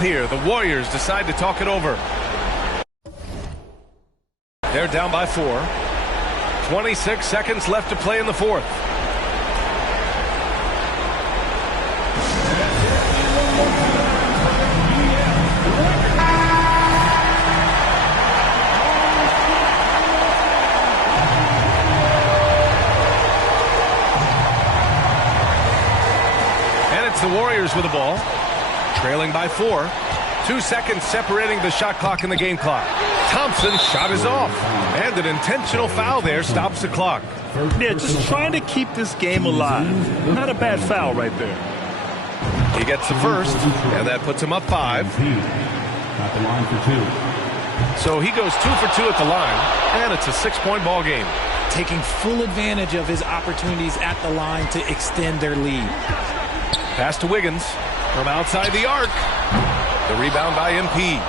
Here, the Warriors decide to talk it over. They're down by 4. 26 seconds left to play in the fourth. And it's the Warriors with the ball. Trailing by 4. 2 seconds separating the shot clock and the game clock. Thompson's shot is off. And an intentional foul there stops the clock. Yeah, just trying to keep this game alive. Not a bad foul right there. He gets the first, and that puts him up 5. At the line for 2. So he goes 2 for 2 at the line, and it's a 6-point ball game. Taking full advantage of his opportunities at the line to extend their lead. Pass to Wiggins from outside the arc. The rebound by MP.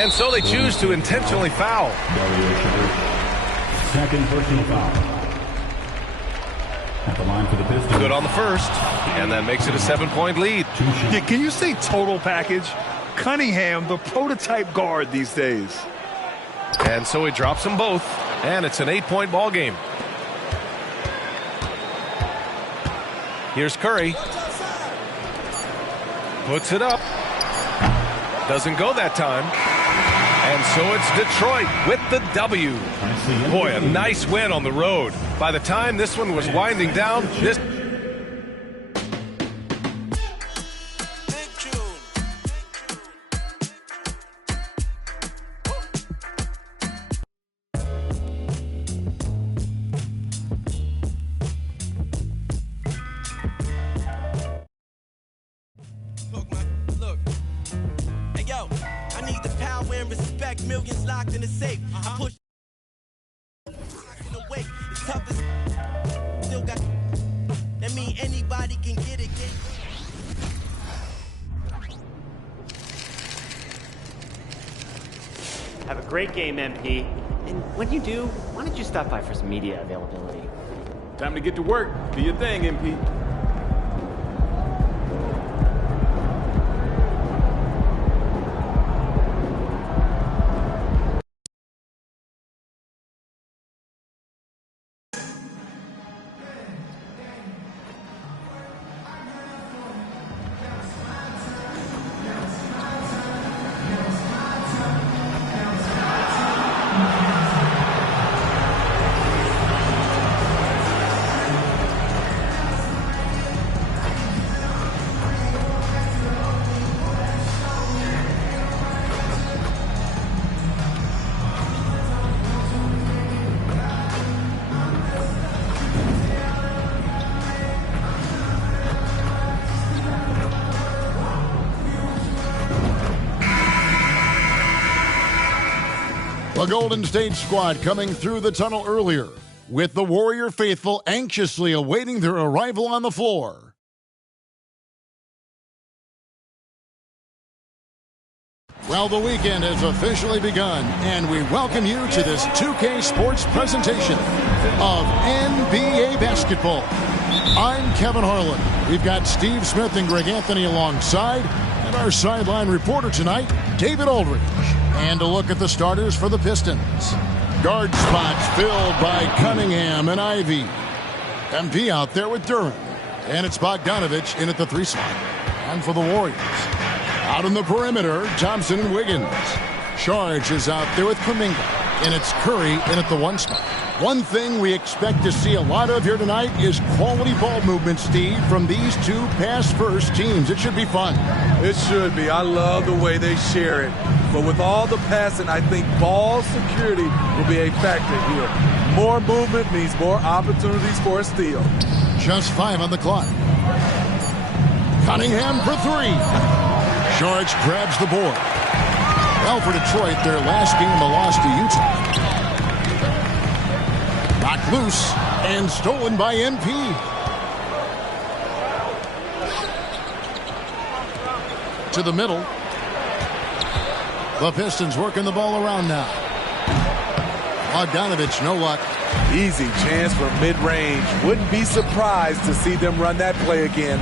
And so they choose to intentionally foul. Second personal foul. At the line for the Pistons. Good on the first, and that makes it a 7-point lead. Yeah, can you say total package? Cunningham, the prototype guard these days. And so he drops them both, and it's an 8-point ball game. Here's Curry. Puts it up. Doesn't go that time. And so it's Detroit with the W. Boy, a nice win on the road. By the time this one was winding down, this... Millions locked in the safe. I push in the wake. It's tough as still got. That mean anybody can get it. Have a great game, MP. And when you do, why don't you stop by for some media availability? Time to get to work. Do your thing, MP. The Golden State squad coming through the tunnel earlier, with the Warrior faithful anxiously awaiting their arrival on the floor. Well, the weekend has officially begun, and we welcome you to this 2K Sports presentation of NBA basketball. I'm Kevin Harlan. We've got Steve Smith and Greg Anthony alongside, and our sideline reporter tonight, David Aldridge. And a look at the starters for the Pistons. Guard spots filled by Cunningham and Ivy. MP out there with Durham. And it's Bogdanovich in at the 3 spot. And for the Warriors, out in the perimeter, Thompson and Wiggins. Charge is out there with Kuminga. And it's Curry in at the 1 spot. One thing we expect to see a lot of here tonight is quality ball movement, Steve, from these two pass-first teams. It should be fun. It should be. I love the way they share it. But with all the passing, I think ball security will be a factor here. More movement means more opportunities for a steal. Just 5 on the clock. Cunningham for 3. Charge grabs the board. Well, for Detroit, their last game a loss to Utah. Knocked loose and stolen by MP. To the middle. The Pistons working the ball around now. Bogdanovich, no luck. Easy chance for mid-range. Wouldn't be surprised to see them run that play again.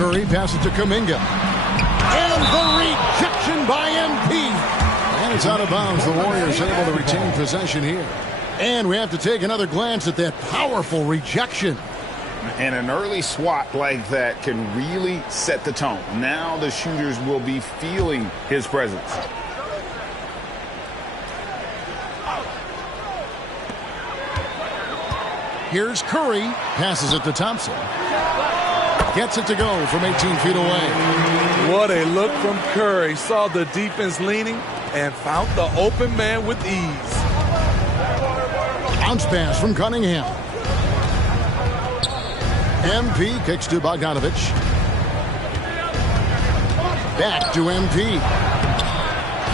Curry passes to Kuminga. And the rejection by MP. And it's out of bounds. The Warriors able to retain possession here. And we have to take another glance at that powerful rejection. And an early swat like that can really set the tone. Now the shooters will be feeling his presence. Here's Curry. Passes it to Thompson. Gets it to go from 18 feet away. What a look from Curry. Saw the defense leaning and found the open man with ease. Bounce pass from Cunningham. MP kicks to Bogdanovich. Back to MP.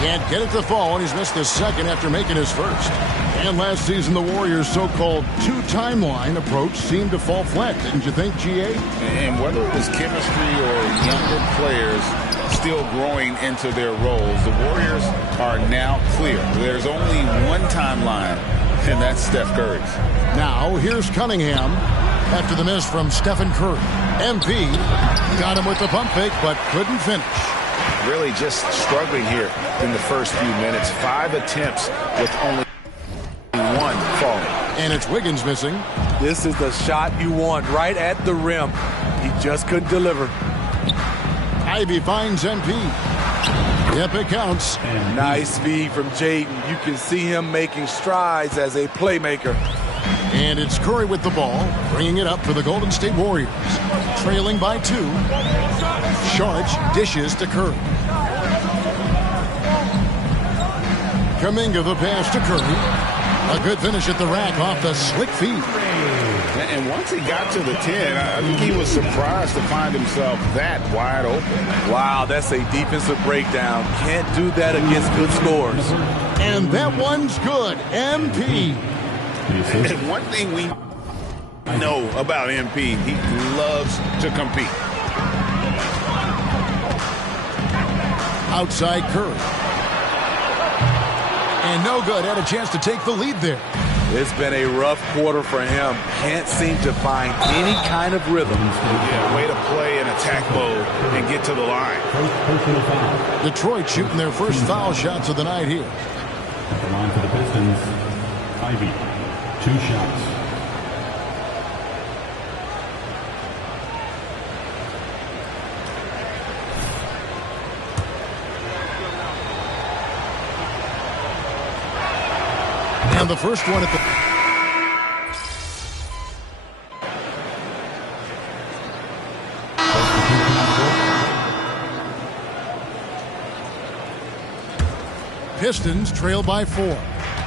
Can't get it to fall, and he's missed the second after making his first. And last season, the Warriors' so-called two-timeline approach seemed to fall flat, didn't you think, GA? And whether it was chemistry or younger players still growing into their roles, the Warriors are now clear. There's only one timeline, and that's Steph Curry's. Now, here's Cunningham after the miss from Stephen Curry. MP got him with the pump fake, but couldn't finish. Really just struggling here in the first few minutes. 5 attempts with only one falling. And it's Wiggins missing. This is the shot you want, right at the rim. He just couldn't deliver. Ivy finds MP. Yep, it counts. Nice speed from Jaden. You can see him making strides as a playmaker. And it's Curry with the ball, bringing it up for the Golden State Warriors. Trailing by 2. Sharch dishes to Curry. Kuminga the pass to Curry. A good finish at the rack off the slick feed. And once he got to the 10, I think he was surprised to find himself that wide open. Wow, that's a defensive breakdown. Can't do that against good scores. And that one's good. MP. And one thing we know about MP, he loves to compete. Outside Curry. And no good. Had a chance to take the lead there. It's been a rough quarter for him. Can't seem to find any kind of rhythm. Yeah, way to play in attack mode and get to the line. Detroit shooting their first foul shots of the night here. At the line for the Pistons, Ivy. 2 shots. And the first one at the... Pistons trail by 4.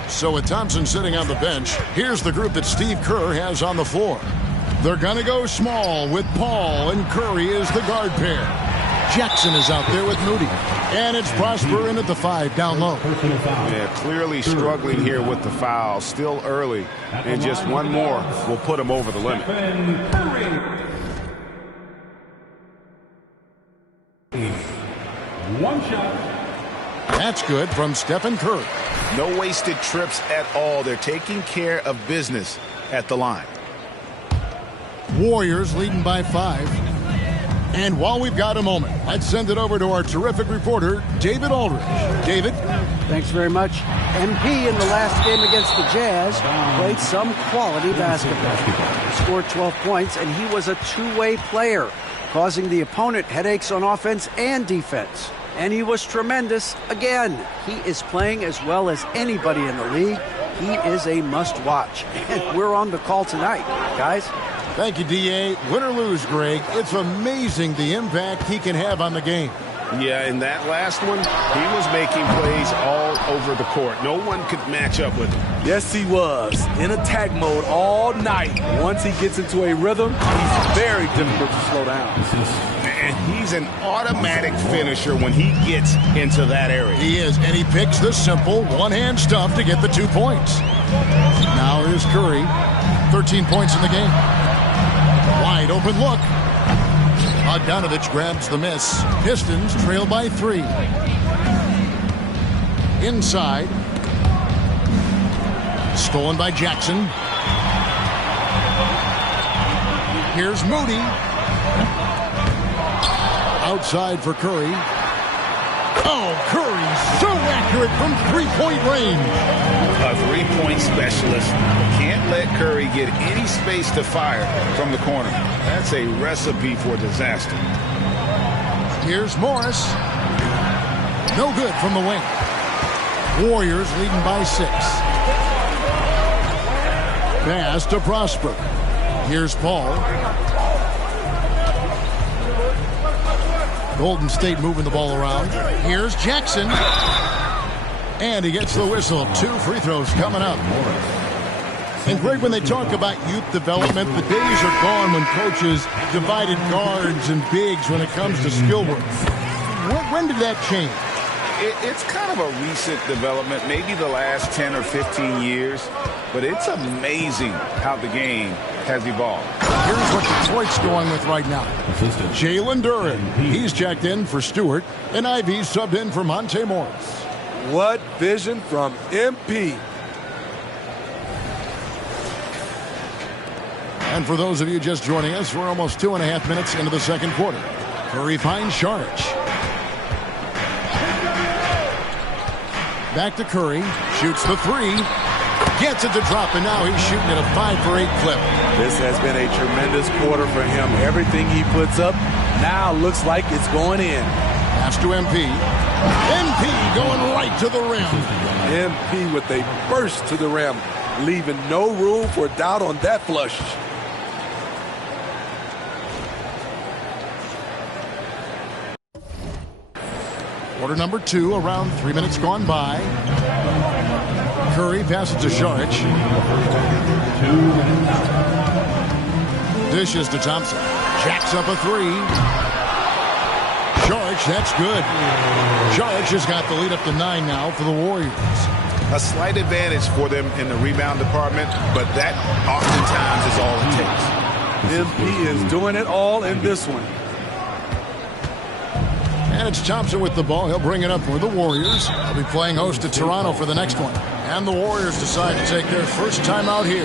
So with Thompson sitting on the bench, here's the group that Steve Kerr has on the floor. They're going to go small with Paul, and Curry is the guard pair. Jackson is out there with Moody. And it's Prosper in at the 5 down low. Yeah, clearly struggling here with the foul. Still early. And just one more will put him over the limit. 1 shot. That's good from Stephen Curry. No wasted trips at all. They're taking care of business at the line. Warriors leading by 5. And while we've got a moment, let's send it over to our terrific reporter, David Aldridge. David? Thanks very much. MP in the last game against the Jazz played some quality basketball. He scored 12 points, and he was a two-way player, causing the opponent headaches on offense and defense. And he was tremendous again. He is playing as well as anybody in the league. He is a must-watch. And we're on the call tonight, guys. Thank you, D.A. Win or lose, Greg, it's amazing the impact he can have on the game. Yeah, in that last one, he was making plays all over the court. No one could match up with him. Yes, he was. In attack mode all night. Once he gets into a rhythm, he's very difficult to slow down. And he's an automatic finisher when he gets into that area. He is, and he picks the simple one-hand stuff to get the 2 points. Now here's Curry. 13 points in the game. Wide open look. Bogdanovich grabs the miss. Pistons trail by 3. Inside. Stolen by Jackson. Here's Moody. Outside for Curry. Oh, Curry so accurate from three-point range. A three-point specialist. Can't let Curry get any space to fire from the corner. That's a recipe for disaster. Here's Morris. No good from the wing. Warriors leading by 6. Pass to Prosper. Here's Paul. Golden State moving the ball around. Here's Jackson. And he gets the whistle. 2 free throws coming up. And Greg, when they talk about youth development, the days are gone when coaches divided guards and bigs when it comes to skill work. When did that change? It's kind of a recent development, maybe the last 10 or 15 years, but it's amazing how the game has evolved. Here's what Detroit's going with right now. Jalen Duren. He's checked in for Stewart, and Ivy subbed in for Monte Morris. What vision from MP. And for those of you just joining us, we're almost 2.5 minutes into the second quarter. Curry finds Sharich. Back to Curry. Shoots the 3. Gets it to drop, and now he's shooting at a 5 for 8 clip. This has been a tremendous quarter for him. Everything he puts up now looks like it's going in. Pass to MP. MP going right to the rim. MP with a burst to the rim, leaving no room for doubt on that flush. Quarter number 2, around 3 minutes gone by. Curry passes to Sharich. Dishes to Thompson. Jacks up a 3. Sharich, that's good. Sharich has got the lead up to 9 now for the Warriors. A slight advantage for them in the rebound department, but that oftentimes is all it takes. MP is doing it all in this one. And it's Thompson with the ball. He'll bring it up for the Warriors. They'll be playing host to Toronto for the next one. And the Warriors decide to take their first time out here.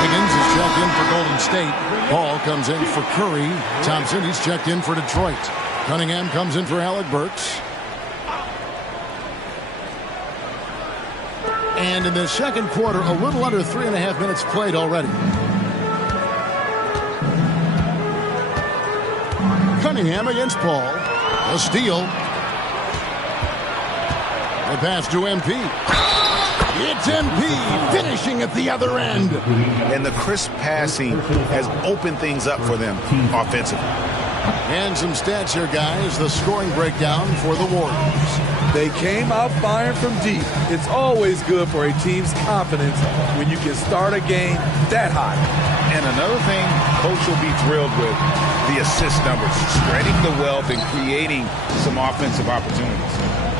Higgins is checked in for Golden State. Ball comes in for Curry. Thompson, he's checked in for Detroit. Cunningham comes in for Alec Burks. And in the second quarter, a little under 3.5 minutes played already. Cunningham against Paul. A steal. The pass to MP. It's MP finishing at the other end. And the crisp passing has opened things up for them offensively. And some stats here, guys. The scoring breakdown for the Warriors. They came out firing from deep. It's always good for a team's confidence when you can start a game that high. And another thing, Coach will be thrilled with the assist numbers, spreading the wealth and creating some offensive opportunities.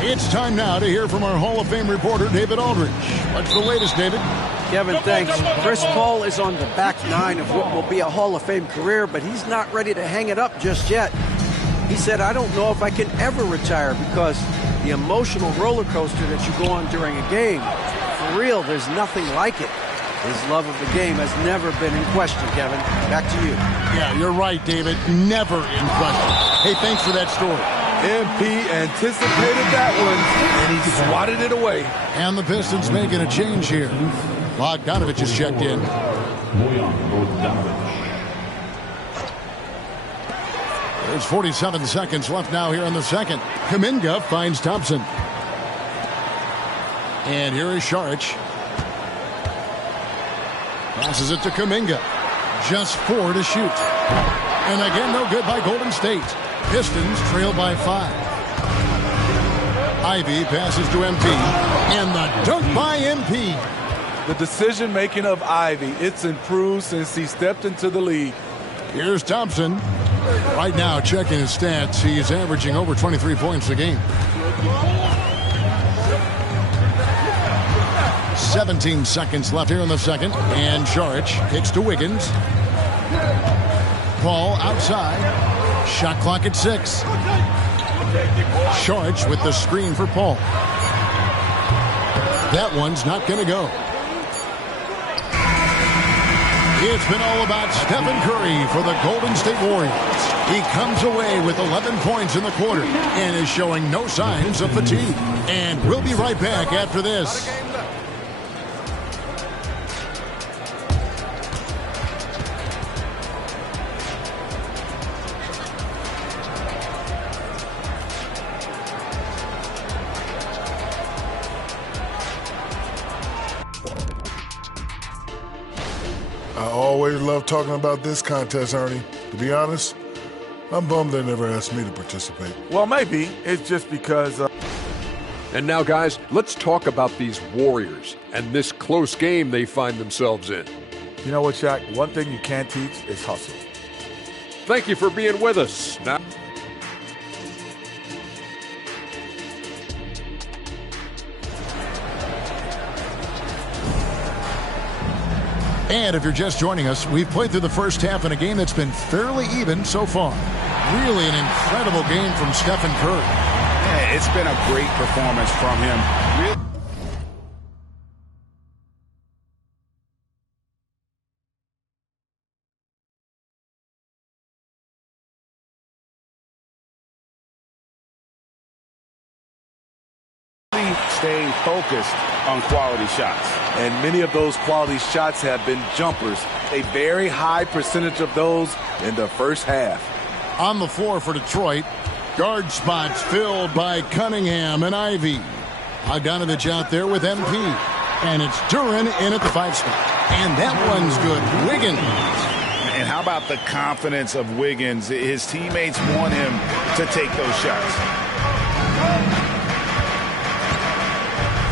It's time now to hear from our Hall of Fame reporter, David Aldridge. What's the latest, David? Kevin, thanks. Chris Paul is on the back 9 of what will be a Hall of Fame career, but he's not ready to hang it up just yet. He said, I don't know if I can ever retire because the emotional roller coaster that you go on during a game, for real, there's nothing like it. His love of the game has never been in question, Kevin. Back to you. Yeah, you're right, David. Never in question. Hey, thanks for that story. MP anticipated that one, and he swatted it away. And the Pistons making a change here. Bogdanovich is checked in. There's 47 seconds left now here in the second. Kuminga finds Thompson. And here is Sharich. Passes it to Kuminga. Just 4 to shoot. And again, no good by Golden State. Pistons trail by 5. Ivy passes to MP. And the dunk by MP. The decision-making of Ivy, it's improved since he stepped into the league. Here's Thompson. Right now, checking his stats, he's averaging over 23 points a game. 17 seconds left here in the second. And Sharich kicks to Wiggins. Paul outside. Shot clock at 6. Sharich with the screen for Paul. That one's not going to go. It's been all about Stephen Curry for the Golden State Warriors. He comes away with 11 points in the quarter and is showing no signs of fatigue. And we'll be right back after this. I always love talking about this contest, Ernie. To be honest, I'm bummed they never asked me to participate. Well, maybe. It's just because... And now, guys, let's talk about these Warriors and this close game they find themselves in. You know what, Shaq? One thing you can't teach is hustle. Thank you for being with us. Now, and if you're just joining us, we've played through the first half in a game that's been fairly even so far. Really an incredible game from Stephen Curry. Yeah, it's been a great performance from him. Staying focused on quality shots. And many of those quality shots have been jumpers. A very high percentage of those in the first half. On the floor for Detroit, guard spots filled by Cunningham and Ivy. Bogdanovich out there with MP. And it's Duran in at the 5 spot. And that one's good. Wiggins. And how about the confidence of Wiggins? His teammates want him to take those shots.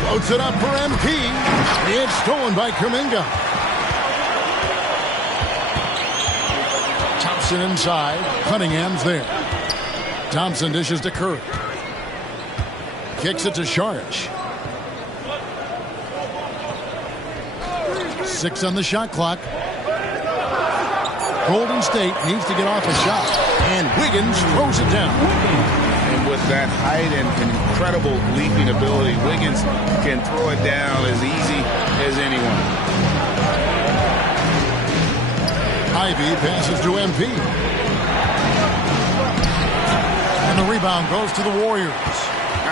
Floats it up for MP. It's stolen by Kuminga. Thompson inside. Cunningham's there. Thompson dishes to Curry. Kicks it to Saric. 6 on the shot clock. Golden State needs to get off a shot. And Wiggins throws it down. And with that height and incredible leaping ability, Wiggins can throw it down as easy as anyone. Ivy passes to MP. And the rebound goes to the Warriors.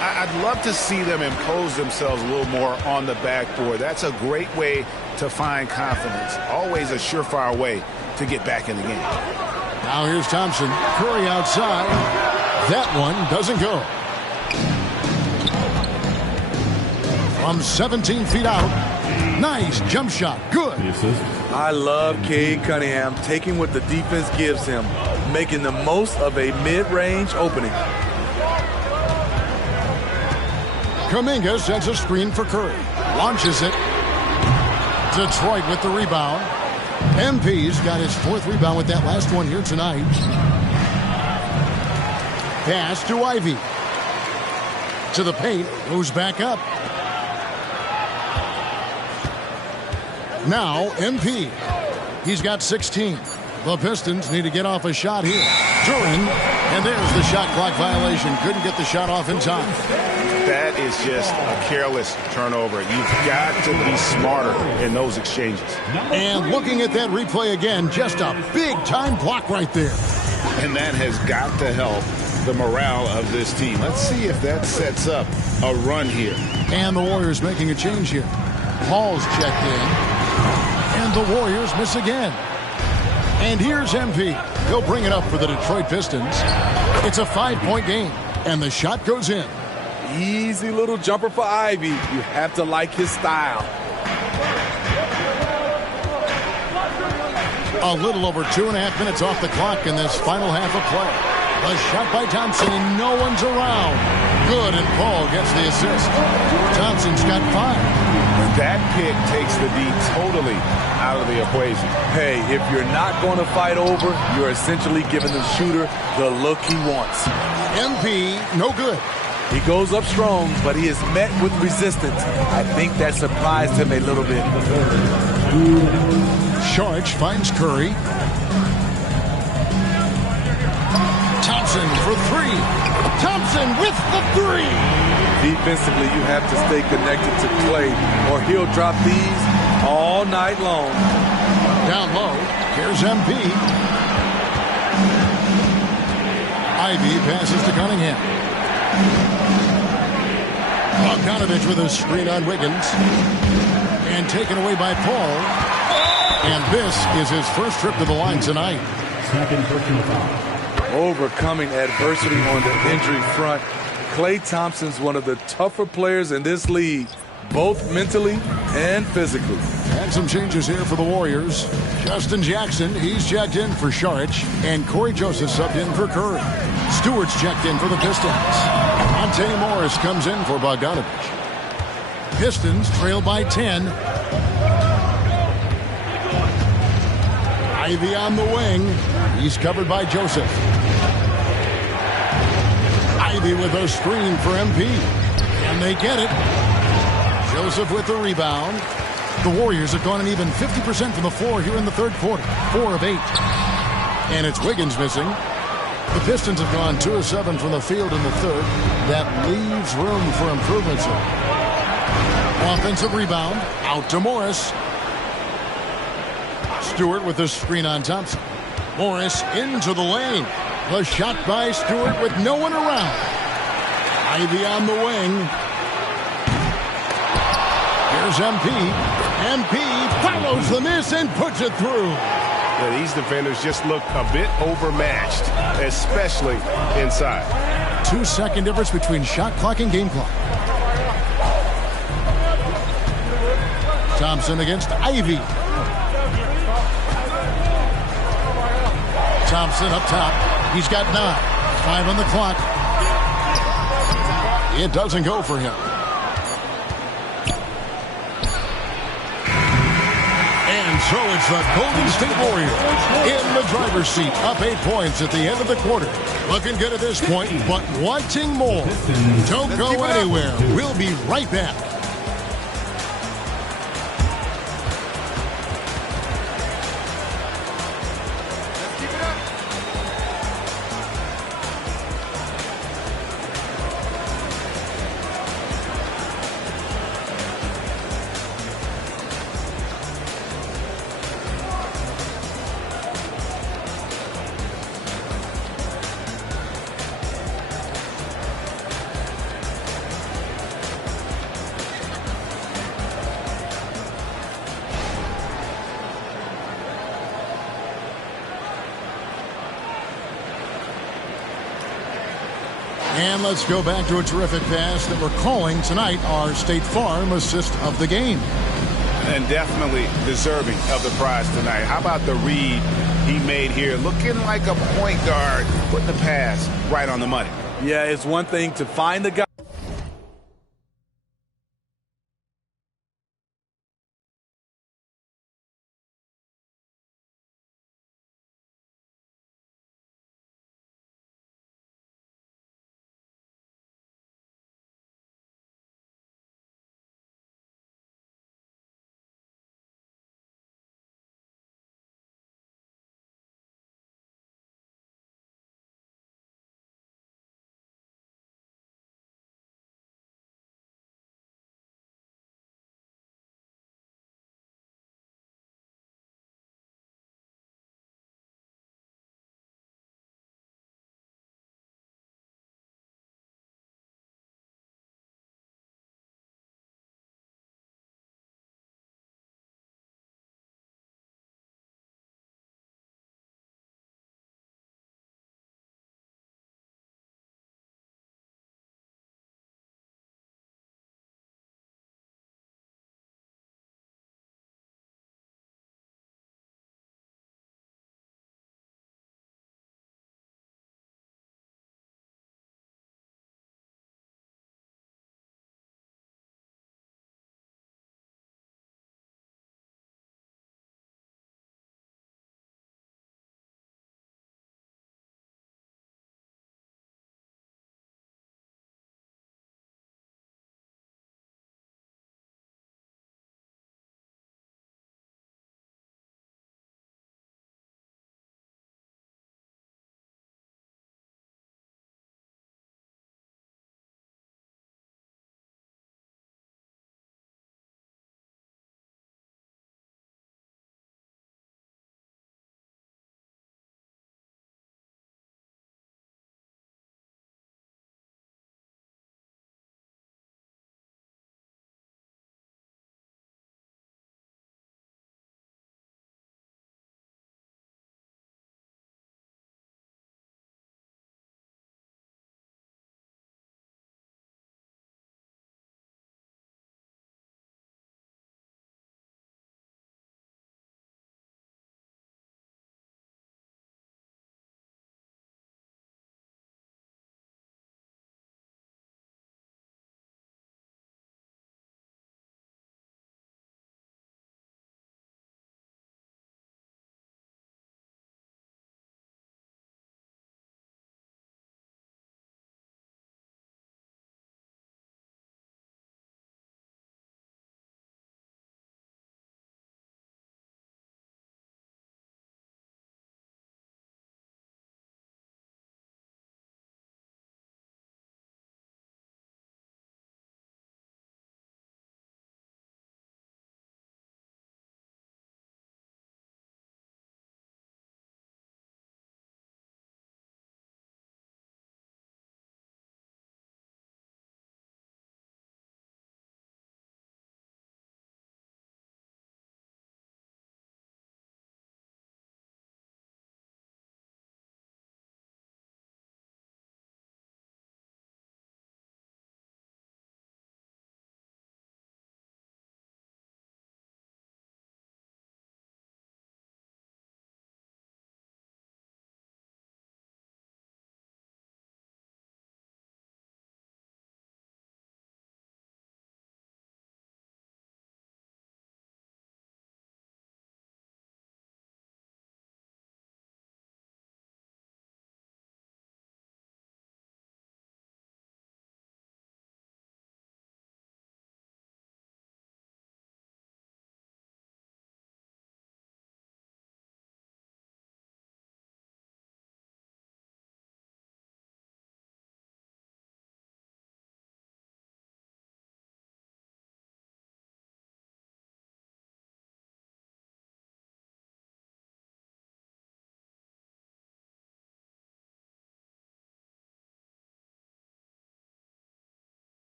I'd love to see them impose themselves a little more on the backboard. That's a great way to find confidence. Always a surefire way to get back in the game. Now here's Thompson. Curry outside. That one doesn't go. From 17 feet out. Nice jump shot. Good. I love Cade Cunningham taking what the defense gives him, making the most of a mid-range opening. Kuminga sends a screen for Curry. Launches it. Detroit with the rebound. MP's got his 4th rebound with that last one here tonight. Pass to Ivy. To the paint. Moves back up. Now MP. He's got 16. The Pistons need to get off a shot here. Duran. And there's the shot clock violation. Couldn't get the shot off in time. That is just a careless turnover. You've got to be smarter in those exchanges. And looking at that replay again, just a big-time block right there. And that has got to help the morale of this team. Let's see if that sets up a run here. And the Warriors making a change here. Paul's checked in. And the Warriors miss again. And here's MP. He'll bring it up for the Detroit Pistons. It's a 5-point game. And the shot goes in. Easy little jumper for Ivy. You have to like his style. A little over 2.5 minutes off the clock in this final half of play. A shot by Thompson, and no one's around. Good, and Paul gets the assist. Thompson's got 5. That pick takes the D totally out of the equation. Hey, if you're not going to fight over, you're essentially giving the shooter the look he wants. MP, no good. He goes up strong, but he is met with resistance. I think that surprised him a little bit. Saric finds Curry. Thompson for three. Thompson with the three. Defensively, you have to stay connected to Clay, or he'll drop these all night long. Down low, here's MP. Ivy passes to Cunningham. Bogdanovich with a screen on Wiggins. And taken away by Paul. And this is his first trip to the line tonight. Second personal foul. Overcoming adversity on the injury front. Klay Thompson's one of the tougher players in this league, both mentally and physically. And some changes here for the Warriors. Justin Jackson, he's checked in for Saric, and Corey Joseph subbed in for Curry. Stewart's checked in for the Pistons. Monte Morris comes in for Bogdanovich. Pistons trail by 10. Ivy on the wing. He's covered by Joseph. Ivy with a screen for MP. And they get it. Joseph with the rebound. The Warriors have gone an even 50% from the floor here in the third quarter. 4 of 8. And it's Wiggins missing. The Pistons have gone 2 of 7 from the field in the third. That leaves room for improvements here. Offensive rebound. Out to Morris. Stewart with the screen on Thompson. Morris into the lane. The shot by Stewart with no one around. Ivy on the wing. Here's MP. MP follows the miss and puts it through. Yeah, these defenders just look a bit overmatched, especially inside. 2-second difference between shot clock and game clock. Thompson against Ivy. Thompson up top. He's got 9. 5 on the clock. It doesn't go for him. And so it's the Golden State Warriors in the driver's seat, up 8 points at the end of the quarter. Looking good at this point, but wanting more. Don't go anywhere. We'll be right back. And let's go back to a terrific pass that we're calling tonight our State Farm assist of the game. And definitely deserving of the prize tonight. How about the read he made here? Looking like a point guard, putting the pass right on the money. Yeah, it's one thing to find the guy.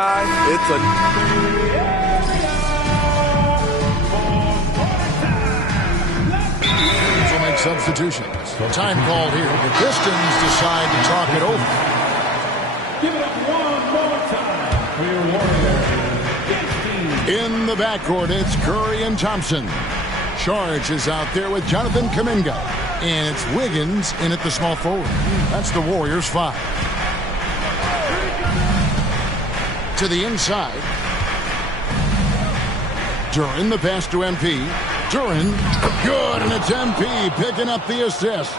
It's a will make substitutions. Time called here. The Pistons decide to talk it over. Give it up one more time for your Warriors. In the backcourt, it's Curry and Thompson. Charge is out there with Jonathan Kuminga. And it's Wiggins in at the small forward. That's the Warriors 5. To the inside. Duran the pass to MP. Duran, good, and it's MP picking up the assist.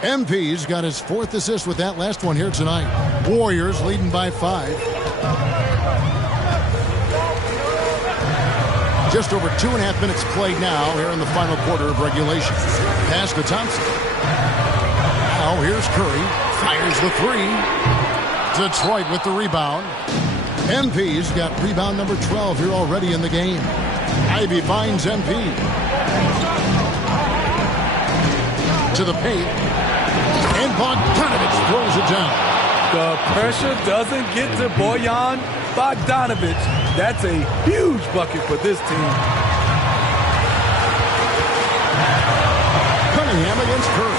MP's got his 4th assist with that last one here tonight. Warriors leading by 5. Just over 2.5 minutes played now here in the final quarter of regulation. Pass to Thompson. Now here's Curry. Fires the 3. Detroit with the rebound. MP's got rebound number 12 here already in the game. Ivy finds MP. To the paint. And Bogdanovich throws it down. The pressure doesn't get to Bojan Bogdanovich. That's a huge bucket for this team. Cunningham against Curry.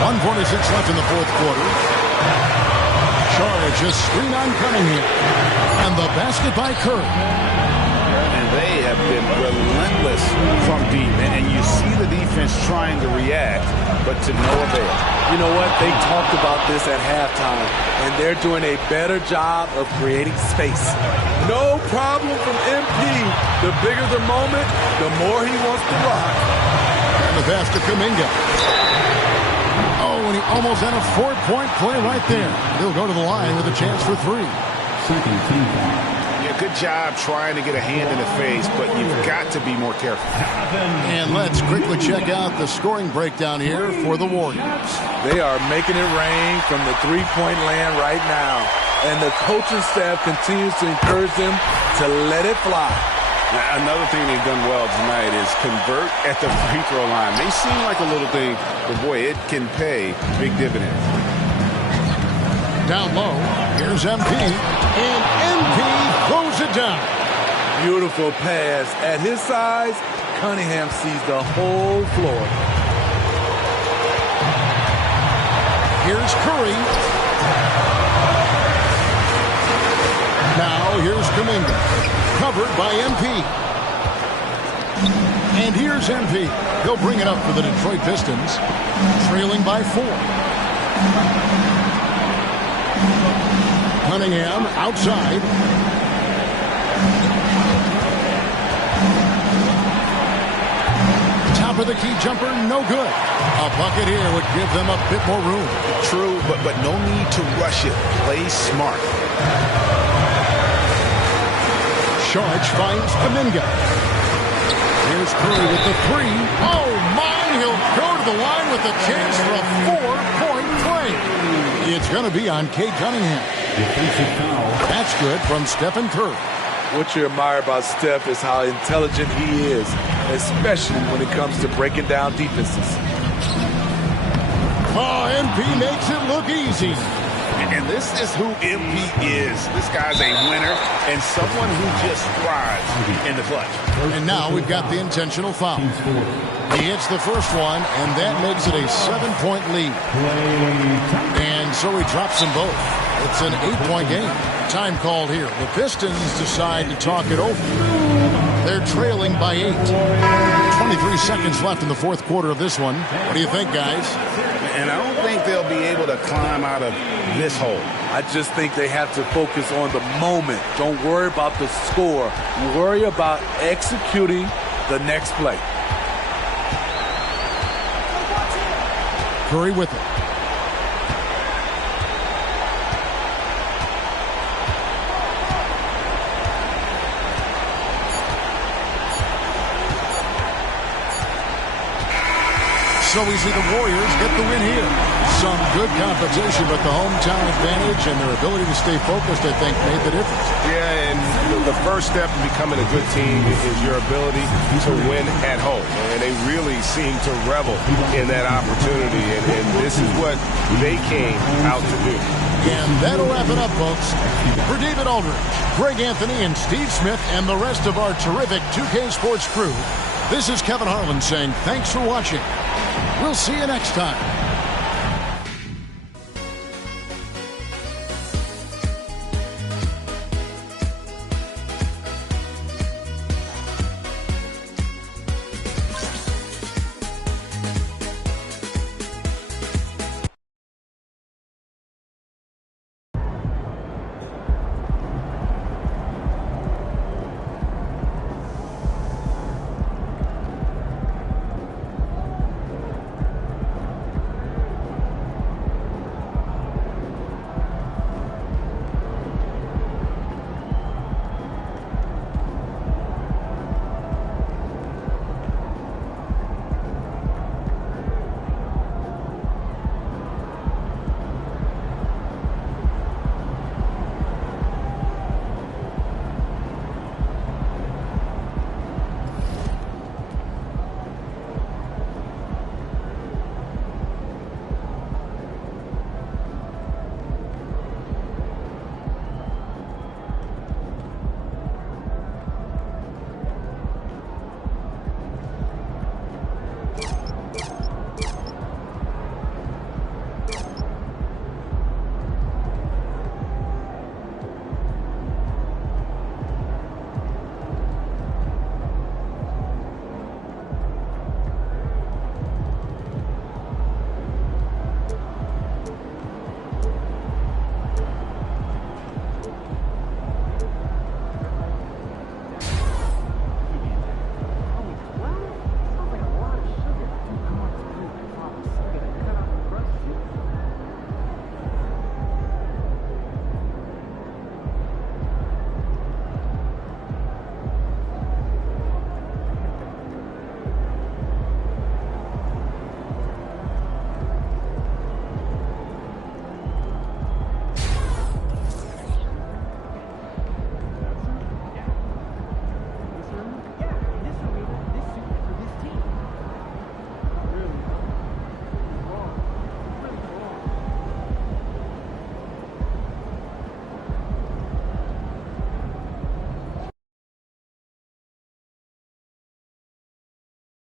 1:46 left in the fourth quarter. Charge a screen on Cunningham. And the basket by Curry. And they have been relentless from deep. And you see the defense trying to react, but to no avail. You know what? They talked about this at halftime, and they're doing a better job of creating space. No problem from MP. The bigger the moment, the more he wants to rock. And the pass to Kuminga. Oh, and he almost had a 4-point play right there. He'll go to the line with a chance for 3. Second team foul. Yeah, good job trying to get a hand in the face, but you've got to be more careful. And let's quickly check out the scoring breakdown here for the Warriors. They are making it rain from the three-point land right now. And the coaching staff continues to encourage them to let it fly. Now, another thing they've done well tonight is convert at the free throw line. They seem like a little thing, but boy, it can pay big dividends. Down low, here's MP. And MP throws it down. Beautiful pass. At his size, Cunningham sees the whole floor. Here's Curry. Now here's Kuminga. Covered by MP. And here's MP. He'll bring it up for the Detroit Pistons. Trailing by 4. Cunningham outside. Top of the key jumper, no good. A bucket here would give them a bit more room. True, but no need to rush it. Play smart. Charge finds Kuminga. Here's Curry with the 3. Oh, my! He'll go to the line with a chance for a 4-point play. It's going to be on Cade Cunningham. Defensive foul. That's good from Stephen Curry. What you admire about Steph is how intelligent he is, especially when it comes to breaking down defenses. Oh, MP makes it look easy. And this is who MP is. This guy's a winner and someone who just thrives in the clutch. And now we've got the intentional foul. He hits the first one, and that makes it a 7-point lead. And so he drops them both. It's an 8-point game. Time called here. The Pistons decide to talk it over. They're trailing by 8. 23 seconds left in the fourth quarter of this one. What do you think, guys? And I don't think they'll be able to climb out of this hole. I just think they have to focus on the moment. Don't worry about the score. Worry about executing the next play. Curry with it. So we see the Warriors get the win here. Some good competition, but the hometown advantage and their ability to stay focused, I think, made the difference. Yeah, and the first step in becoming a good team is your ability to win at home. And they really seem to revel in that opportunity. And this This is what they came out to do. And that'll wrap it up, folks. For David Aldridge, Greg Anthony, and Steve Smith, and the rest of our terrific 2K Sports crew, this is Kevin Harlan saying thanks for watching. We'll see you next time.